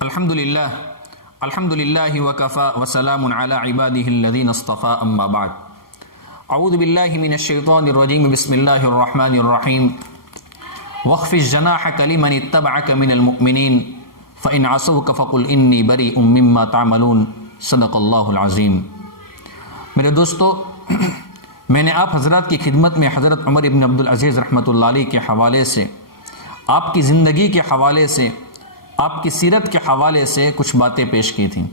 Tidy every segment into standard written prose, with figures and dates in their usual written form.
الحمدللہ وکفا وسلام علی عبادہ الذین اصطفى اما بعد اعوذ باللہ من الشیطان الرجیم بسم اللہ الرحمن الرحیم واخفض جناحک لمن اتبعک من المؤمنین فإن عصوک فقل انی بریء مما تعملون صدق اللہ العظیم۔ میرے دوستو، میں نے آپ حضرات کی خدمت میں حضرت عمر ابن عبدالعزیز رحمۃ اللہ علیہ کے حوالے سے، آپ کی زندگی کے حوالے سے، آپ کی سیرت کے حوالے سے کچھ باتیں پیش کی تھیں۔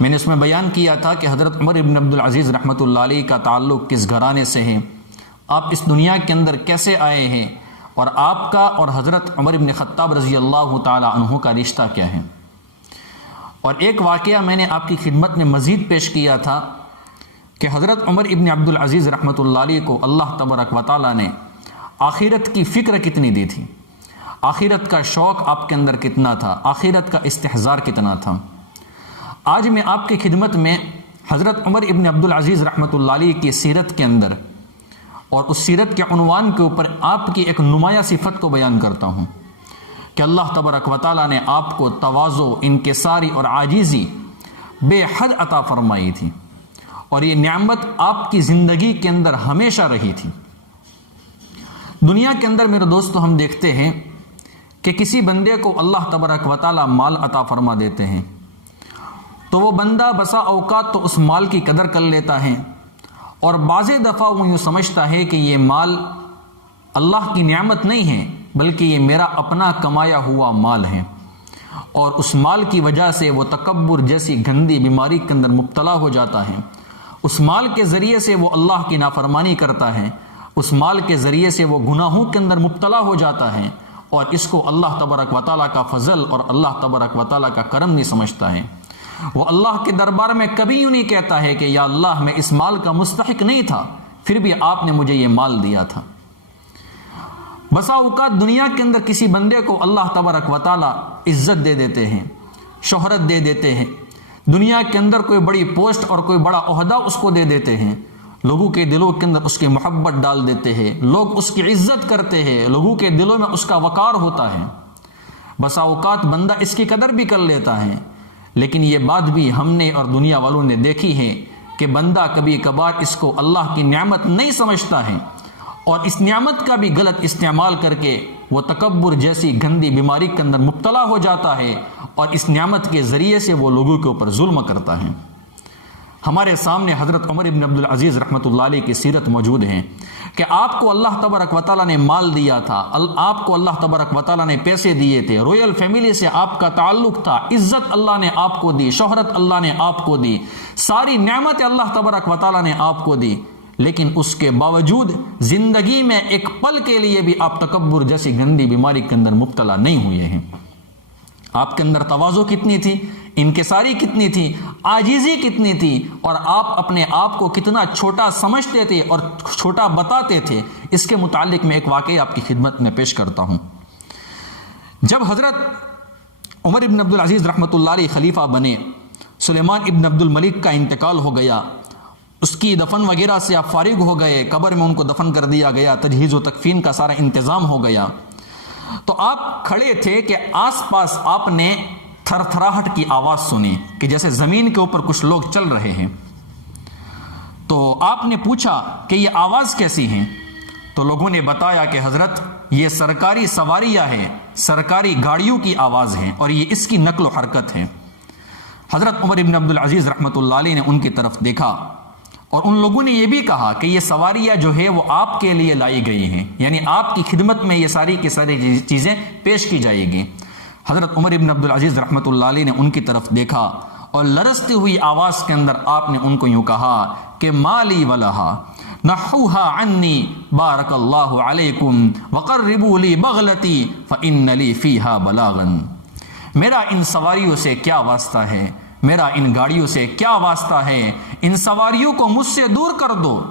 میں نے اس میں بیان کیا تھا کہ حضرت عمر ابن عبدالعزیز رحمۃ اللہ علیہ کا تعلق کس گھرانے سے ہے، آپ اس دنیا کے اندر کیسے آئے ہیں، اور آپ کا اور حضرت عمر ابن خطاب رضی اللہ تعالی عنہ کا رشتہ کیا ہے۔ اور ایک واقعہ میں نے آپ کی خدمت میں مزید پیش کیا تھا کہ حضرت عمر ابن عبدالعزیز رحمۃ اللہ علیہ کو اللہ تبارک و تعالیٰ نے آخرت کی فکر کتنی دی تھی، آخرت کا شوق آپ کے اندر کتنا تھا، آخرت کا استحضار کتنا تھا۔ آج میں آپ کی خدمت میں حضرت عمر ابن عبدالعزیز رحمۃ اللہ علیہ کی سیرت کے اندر اور اس سیرت کے عنوان کے اوپر آپ کی ایک نمایاں صفت کو بیان کرتا ہوں کہ اللہ تبارک و تعالیٰ نے آپ کو تواضع، انکساری اور عاجزی بے حد عطا فرمائی تھی، اور یہ نعمت آپ کی زندگی کے اندر ہمیشہ رہی تھی۔ دنیا کے اندر میرے دوستو ہم دیکھتے ہیں کہ کسی بندے کو اللہ تبارک و تعالیٰ مال عطا فرما دیتے ہیں تو وہ بندہ بسا اوقات تو اس مال کی قدر کر لیتا ہے، اور بعض دفعہ وہ یوں سمجھتا ہے کہ یہ مال اللہ کی نعمت نہیں ہے بلکہ یہ میرا اپنا کمایا ہوا مال ہے، اور اس مال کی وجہ سے وہ تکبر جیسی گندی بیماری کے اندر مبتلا ہو جاتا ہے۔ اس مال کے ذریعے سے وہ اللہ کی نافرمانی کرتا ہے، اس مال کے ذریعے سے وہ گناہوں کے اندر مبتلا ہو جاتا ہے، اور اس کو اللہ تبارک و تعالیٰ کا فضل اور اللہ تبارک و تعالیٰ کا کرم نہیں سمجھتا ہے۔ وہ اللہ کے دربار میں کبھی یوں نہیں کہتا ہے کہ یا اللہ میں اس مال کا مستحق نہیں تھا، پھر بھی آپ نے مجھے یہ مال دیا تھا۔ بسا اوقات دنیا کے اندر کسی بندے کو اللہ تبارک و تعالیٰ عزت دے دیتے ہیں، شہرت دے دیتے ہیں، دنیا کے اندر کوئی بڑی پوسٹ اور کوئی بڑا عہدہ اس کو دے دیتے ہیں، لوگوں کے دلوں کے اندر اس کی محبت ڈال دیتے ہیں، لوگ اس کی عزت کرتے ہیں، لوگوں کے دلوں میں اس کا وقار ہوتا ہے۔ بسا اوقات بندہ اس کی قدر بھی کر لیتا ہے، لیکن یہ بات بھی ہم نے اور دنیا والوں نے دیکھی ہے کہ بندہ کبھی کبھار اس کو اللہ کی نعمت نہیں سمجھتا ہے، اور اس نعمت کا بھی غلط استعمال کر کے وہ تکبر جیسی گندی بیماری کے اندر مبتلا ہو جاتا ہے، اور اس نعمت کے ذریعے سے وہ لوگوں کے اوپر ظلم کرتا ہے۔ ہمارے سامنے حضرت عمر ابن عبدالعزیز رحمۃ اللہ علیہ کی سیرت موجود ہے کہ آپ کو اللہ تبارک و تعالیٰ نے مال دیا تھا، آپ کو اللہ تبارک و تعالیٰ نے پیسے دیے تھے، رویل فیملی سے آپ کا تعلق تھا، عزت اللہ نے آپ کو دی، شہرت اللہ نے آپ کو دی، ساری نعمت اللہ تبارک و تعالیٰ نے آپ کو دی، لیکن اس کے باوجود زندگی میں ایک پل کے لیے بھی آپ تکبر جیسی گندی بیماری کے اندر مبتلا نہیں ہوئے ہیں۔ آپ کے اندر تواضع کتنی تھی، انکساری کتنی تھی، عاجزی کتنی تھی، اور آپ اپنے آپ کو کتنا چھوٹا سمجھتے تھے اور چھوٹا بتاتے تھے، اس کے متعلق میں ایک واقعہ آپ کی خدمت میں پیش کرتا ہوں۔ جب حضرت عمر ابن عبدالعزیز رحمۃ اللہ علیہ خلیفہ بنے، سلیمان ابن عبد الملک کا انتقال ہو گیا، اس کی دفن وغیرہ سے آپ فارغ ہو گئے، قبر میں ان کو دفن کر دیا گیا، تجہیز و تکفین کا سارا انتظام ہو گیا، تو آپ کھڑے تھے کہ آس پاس آپ نے تھر تھراہٹ کی آواز سنی کہ جیسے زمین کے اوپر کچھ لوگ چل رہے ہیں۔ تو آپ نے پوچھا کہ یہ آواز کیسی ہیں؟ تو لوگوں نے بتایا کہ حضرت یہ سرکاری سواریاں ہے، سرکاری گاڑیوں کی آواز ہے، اور یہ اس کی نقل و حرکت ہے۔ حضرت عمر ابن عبدالعزیز رحمۃ اللہ علیہ نے ان کی طرف دیکھا، اور ان لوگوں نے یہ بھی کہا کہ یہ سواریاں جو ہے وہ آپ کے لیے لائی گئی ہیں، یعنی آپ کی خدمت میں یہ ساری کی ساری چیزیں پیش کی جائے گی۔ حضرت عمر ابن عبدالعزیز رحمۃ اللہ علیہ نے ان کی طرف دیکھا، اور لرزتی ہوئی آواز کے اندر آپ نے ان کو یوں کہا کہ مالی ولہا نحوہا عنی بارک اللہ علیکم وقربوا لی بغلتی فإن لی فیہا بلاغا۔ میرا ان سواریوں سے کیا واسطہ ہے، میرا ان گاڑیوں سے کیا واسطہ ہے، ان سواریوں کو مجھ سے دور کر دو۔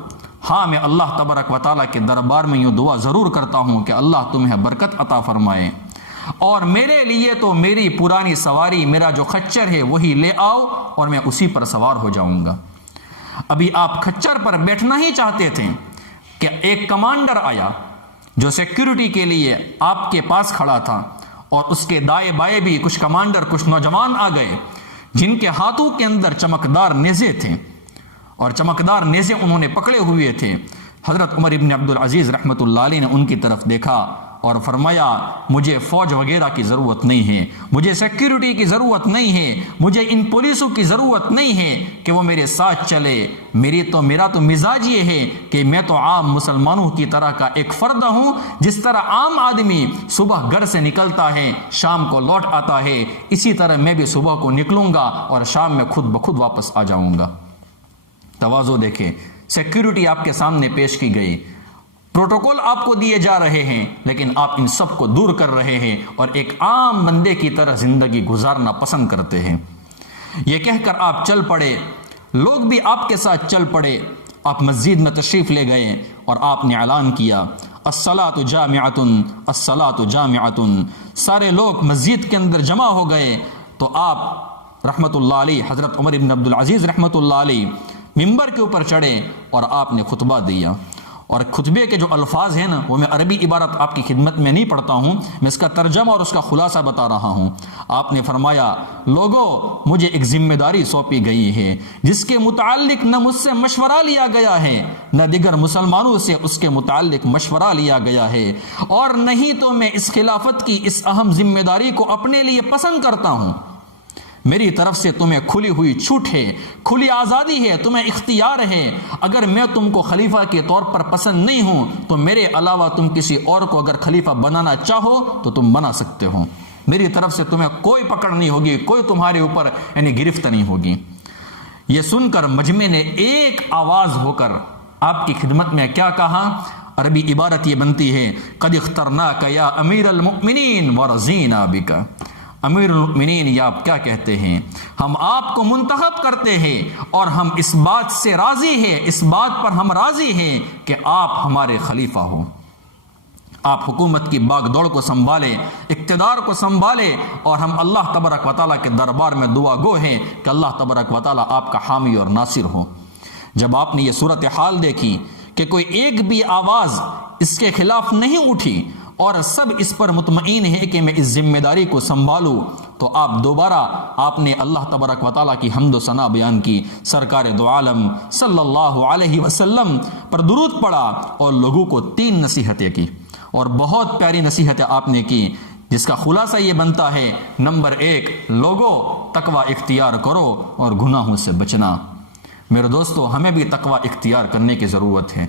ہاں میں اللہ تبارک و تعالیٰ کے دربار میں یوں دعا ضرور کرتا ہوں کہ اللہ تمہیں برکت عطا فرمائے، اور میرے لیے تو میری پرانی سواری، میرا جو خچر ہے وہی لے آؤ، اور میں اسی پر سوار ہو جاؤں گا۔ ابھی آپ خچر پر بیٹھنا ہی چاہتے تھے کہ ایک کمانڈر آیا جو سیکیورٹی کے لیے آپ کے پاس کھڑا تھا، اور اس کے دائیں بائیں بھی کچھ کمانڈر، کچھ نوجوان آ گئے جن کے ہاتھوں کے اندر چمکدار نیزے تھے، اور چمکدار نیزے انہوں نے پکڑے ہوئے تھے۔ حضرت عمر ابن عبدالعزیز رحمۃ اللہ علیہ نے ان کی طرف دیکھا اور فرمایا مجھے فوج وغیرہ کی ضرورت نہیں ہے، مجھے سیکیورٹی کی ضرورت نہیں ہے، مجھے ان پولیسوں کی ضرورت نہیں ہے کہ وہ میرے ساتھ چلے، میرا تو مزاج یہ ہے کہ میں تو عام مسلمانوں کی طرح کا ایک فرد ہوں، جس طرح عام آدمی صبح گھر سے نکلتا ہے شام کو لوٹ آتا ہے، اسی طرح میں بھی صبح کو نکلوں گا اور شام میں خود بخود واپس آ جاؤں گا۔ تواضع دیکھیں، سیکیورٹی آپ کے سامنے پیش کی گئی، پروٹوکول آپ کو دیے جا رہے ہیں، لیکن آپ ان سب کو دور کر رہے ہیں اور ایک عام بندے کی طرح زندگی گزارنا پسند کرتے ہیں۔ یہ کہہ کر آپ چل پڑے، لوگ بھی آپ کے ساتھ چل پڑے۔ آپ مسجد میں تشریف لے گئے اور آپ نے اعلان کیا الصلاۃ جامعۃ، الصلاۃ جامعۃ۔ سارے لوگ مسجد کے اندر جمع ہو گئے تو آپ رحمۃ اللہ علیہ، حضرت عمر بن عبدالعزیز رحمۃ اللہ علیہ ممبر کے اوپر چڑھے اور آپ نے خطبہ دیا۔ اور خطبے کے جو الفاظ ہیں نا، وہ میں عربی عبارت آپ کی خدمت میں نہیں پڑھتا ہوں، میں اس کا ترجمہ اور اس کا خلاصہ بتا رہا ہوں۔ آپ نے فرمایا لوگوں، مجھے ایک ذمہ داری سونپی گئی ہے جس کے متعلق نہ مجھ سے مشورہ لیا گیا ہے، نہ دیگر مسلمانوں سے اس کے متعلق مشورہ لیا گیا ہے، اور نہیں تو میں اس خلافت کی اس اہم ذمہ داری کو اپنے لیے پسند کرتا ہوں۔ میری طرف سے تمہیں کھلی ہوئی چھوٹ ہے، کھلی آزادی ہے، تمہیں اختیار ہے۔ اگر میں تم کو خلیفہ کے طور پر پسند نہیں ہوں تو میرے علاوہ تم کسی اور کو اگر خلیفہ بنانا چاہو تو تم بنا سکتے ہو، میری طرف سے تمہیں کوئی پکڑ نہیں ہوگی، کوئی تمہارے اوپر گرفت نہیں ہوگی۔ یہ سن کر مجمع نے ایک آواز ہو کر آپ کی خدمت میں کیا کہا؟ عربی عبارت یہ بنتی ہے قد اخترناک یا امیر المؤمنین ورضینا بک۔ امیر المؤمنین، یہ آپ کیا کہتے ہیں؟ ہم آپ کو منتخب کرتے ہیں اور ہم اس بات سے راضی ہیں، اس بات پر ہم راضی ہیں کہ آپ ہمارے خلیفہ ہو۔ آپ حکومت کی باغ دوڑ کو سنبھالیں، اقتدار کو سنبھالیں، اور ہم اللہ تبارک و تعالیٰ کے دربار میں دعا گو ہیں کہ اللہ تبارک و تعالیٰ آپ کا حامی اور ناصر ہو۔ جب آپ نے یہ صورتحال دیکھی کہ کوئی ایک بھی آواز اس کے خلاف نہیں اٹھی اور سب اس پر مطمئن ہے کہ میں اس ذمہ داری کو سنبھالوں، تو آپ دوبارہ آپ نے اللہ تبارک و تعالیٰ کی حمد و ثنا بیان کی، سرکار دو عالم صلی اللہ علیہ وسلم پر درود پڑھا اور لوگوں کو 3 نصیحتیں کی، اور بہت پیاری نصیحتیں آپ نے کی، جس کا خلاصہ یہ بنتا ہے نمبر 1، لوگوں تقوی اختیار کرو اور گناہوں سے بچنا۔ میرے دوستو، ہمیں بھی تقوی اختیار کرنے کی ضرورت ہے،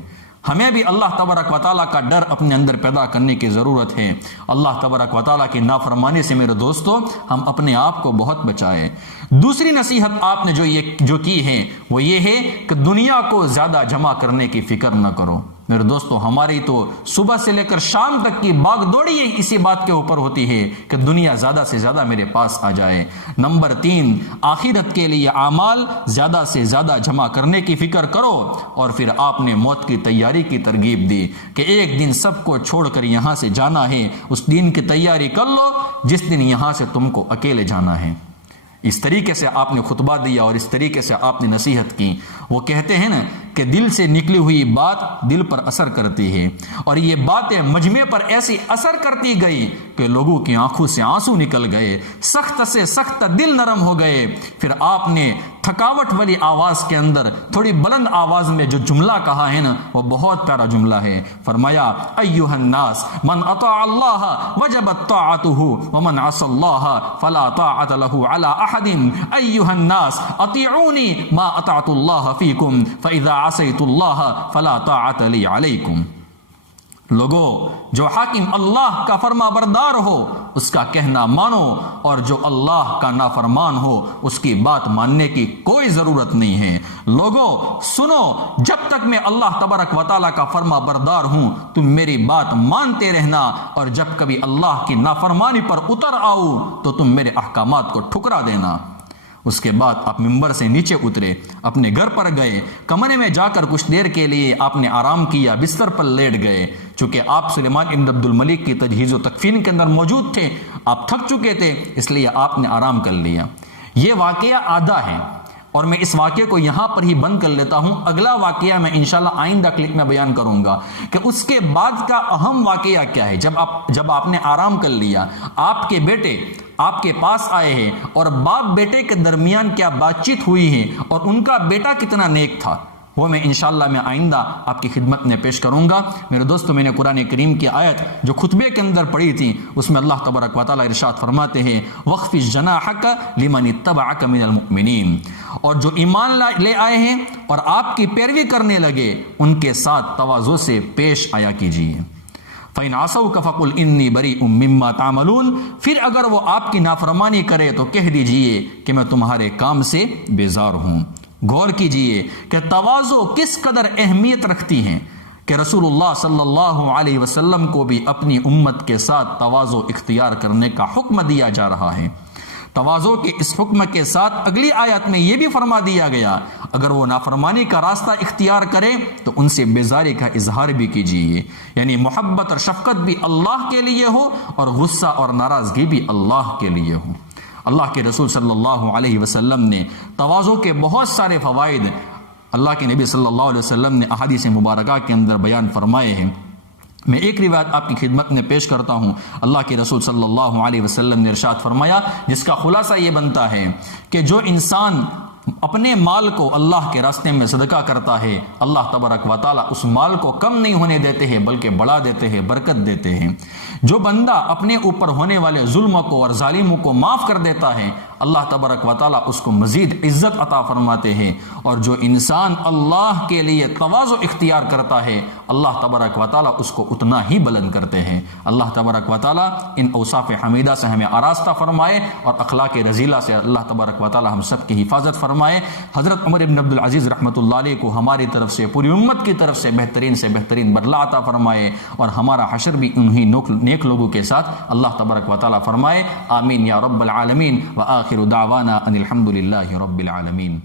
ہمیں بھی اللہ تبارک و تعالیٰ کا ڈر اپنے اندر پیدا کرنے کی ضرورت ہے۔ اللہ تبارک و تعالیٰ کی نافرمانی سے میرے دوستو ہم اپنے آپ کو بہت بچائیں۔ دوسری نصیحت آپ نے جو کی ہے وہ یہ ہے کہ دنیا کو زیادہ جمع کرنے کی فکر نہ کرو۔ میرے دوستو، ہماری تو صبح سے لے کر شام تک کی باغ دوڑی اسی بات کے اوپر ہوتی ہے کہ دنیا زیادہ سے زیادہ میرے پاس آ جائے۔ نمبر 3، آخرت کے لیے اعمال زیادہ سے زیادہ جمع کرنے کی فکر کرو۔ اور پھر آپ نے موت کی تیاری کی ترغیب دی کہ ایک دن سب کو چھوڑ کر یہاں سے جانا ہے، اس دن کی تیاری کر لو جس دن یہاں سے تم کو اکیلے جانا ہے۔ اس طریقے سے آپ نے خطبہ دیا اور اس طریقے سے آپ نے نصیحت کی۔ وہ کہتے ہیں نا کہ دل سے نکلی ہوئی بات دل پر اثر کرتی ہے، اور یہ باتیں مجمع پر ایسی اثر کرتی گئی کہ لوگوں کی آنکھوں سے آنسو نکل گئے، سخت سے سخت دل نرم ہو گئے۔ پھر آپ نے تھکاوٹ والی آواز کے اندر تھوڑی بلند آواز میں جو جملہ کہا ہے نا، وہ بہت پیارا جملہ ہے۔ فرمایا ایھا الناس من اطاع اللہ وجبت طاعته ومن عصى اللہ فلا طاعة له على احد ایھا الناس اطیعونی ما اطعت اللہ فیکم فاذا عصیت اللہ فلا طاعة لی علیکم۔ لوگو، جو حاکم اللہ کا فرما بردار ہو اس کا کہنا مانو، اور جو اللہ کا نافرمان ہو اس کی بات ماننے کی کوئی ضرورت نہیں ہے۔ لوگو سنو، جب تک میں اللہ تبارک و تعالیٰ کا فرما بردار ہوں تم میری بات مانتے رہنا، اور جب کبھی اللہ کی نافرمانی پر اتر آؤ تو تم میرے احکامات کو ٹھکرا دینا۔ اس کے بعد آپ ممبر سے نیچے اترے، اپنے گھر پر گئے، کمرے میں جا کر کچھ دیر کے لیے آپ نے آرام کیا، بستر پر لیٹ گئے۔ چونکہ آپ سلیمان ابن عبد الملک کی تجہیز و تکفین کے اندر موجود تھے، آپ تھک چکے تھے، اس لیے آپ نے آرام کر لیا۔ یہ واقعہ آدھا ہے، اور میں اس واقعے کو یہاں پر ہی بند کر لیتا ہوں. اگلا واقعہ میں انشاءاللہ آئندہ کلپ میں بیان کروں گا کہ اس کے بعد کا اہم واقعہ کیا ہے. جب آپ نے آرام کر لیا, آپ کے بیٹے آپ کے پاس آئے ہیں اور باپ بیٹے کے درمیان کیا بات چیت ہوئی ہے اور ان کا بیٹا کتنا نیک تھا, وہ میں انشاءاللہ میں آئندہ آپ کی خدمت میں پیش کروں گا. میرے دوستو, میں نے قرآن کریم کی آیت جو خطبے کے اندر پڑھی تھی اس میں اللہ تبارک و تعالیٰ ارشاد فرماتے ہیں وَخْفِضْ جَنَاحَكَ لِمَنِ اتَّبَعَكَ مِنَ الْمُؤْمِنِينَ, اور جو ایمان لے آئے ہیں اور آپ کی پیروی کرنے لگے ان کے ساتھ تواضع سے پیش آیا کیجیے. فَإِنْ عَصَوْكَ فَقُلْ إِنِّي بَرِيءٌ مِّمَّا تَعْمَلُونَ, پھر اگر وہ آپ کی نافرمانی کرے تو کہہ دیجئے کہ میں تمہارے کام سے بیزار ہوں. غور کیجئے کہ تواضع کس قدر اہمیت رکھتی ہیں کہ رسول اللہ صلی اللہ علیہ وسلم کو بھی اپنی امت کے ساتھ تواضع اختیار کرنے کا حکم دیا جا رہا ہے. تواضع کے اس حکم کے ساتھ اگلی آیات میں یہ بھی فرما دیا گیا اگر وہ نافرمانی کا راستہ اختیار کرے تو ان سے بیزاری کا اظہار بھی کیجیے, یعنی محبت اور شفقت بھی اللہ کے لیے ہو اور غصہ اور ناراضگی بھی اللہ کے لیے ہو. اللہ کے رسول صلی اللہ علیہ وسلم نے تواضع کے بہت سارے فوائد اللہ کے نبی صلی اللہ علیہ وسلم نے احادیث مبارکہ کے اندر بیان فرمائے ہیں. میں ایک روایت آپ کی خدمت میں پیش کرتا ہوں. اللہ کے رسول صلی اللہ علیہ وسلم نے ارشاد فرمایا جس کا خلاصہ یہ بنتا ہے کہ جو انسان اپنے مال کو اللہ کے راستے میں صدقہ کرتا ہے اللہ تبارک و تعالیٰ اس مال کو کم نہیں ہونے دیتے ہیں بلکہ بڑھا دیتے ہیں, برکت دیتے ہیں. جو بندہ اپنے اوپر ہونے والے ظلم کو اور ظالموں کو معاف کر دیتا ہے اللہ تبارک و تعالیٰ اس کو مزید عزت عطا فرماتے ہیں. اور جو انسان اللہ کے لیے تواضع اختیار کرتا ہے اللہ تبارک و تعالیٰ اس کو اتنا ہی بلند کرتے ہیں. اللہ تبارک و تعالیٰ ان اوصاف حمیدہ سے ہمیں آراستہ فرمائے اور اخلاق رذیلہ سے اللہ تبارک و تعالیٰ ہم سب کی حفاظت فرمائے. حضرت عمر بن عبدالعزیز رحمۃ اللہ علیہ کو ہماری طرف سے پوری امت کی طرف سے بہترین بدلہ عطا فرمائے اور ہمارا حشر بھی انہی نیک لوگوں کے ساتھ اللہ تبارک و تعالیٰ فرمائے. آمین یا رب العالمین. وآخر دعوانا ان الحمد للہ رب العالمین.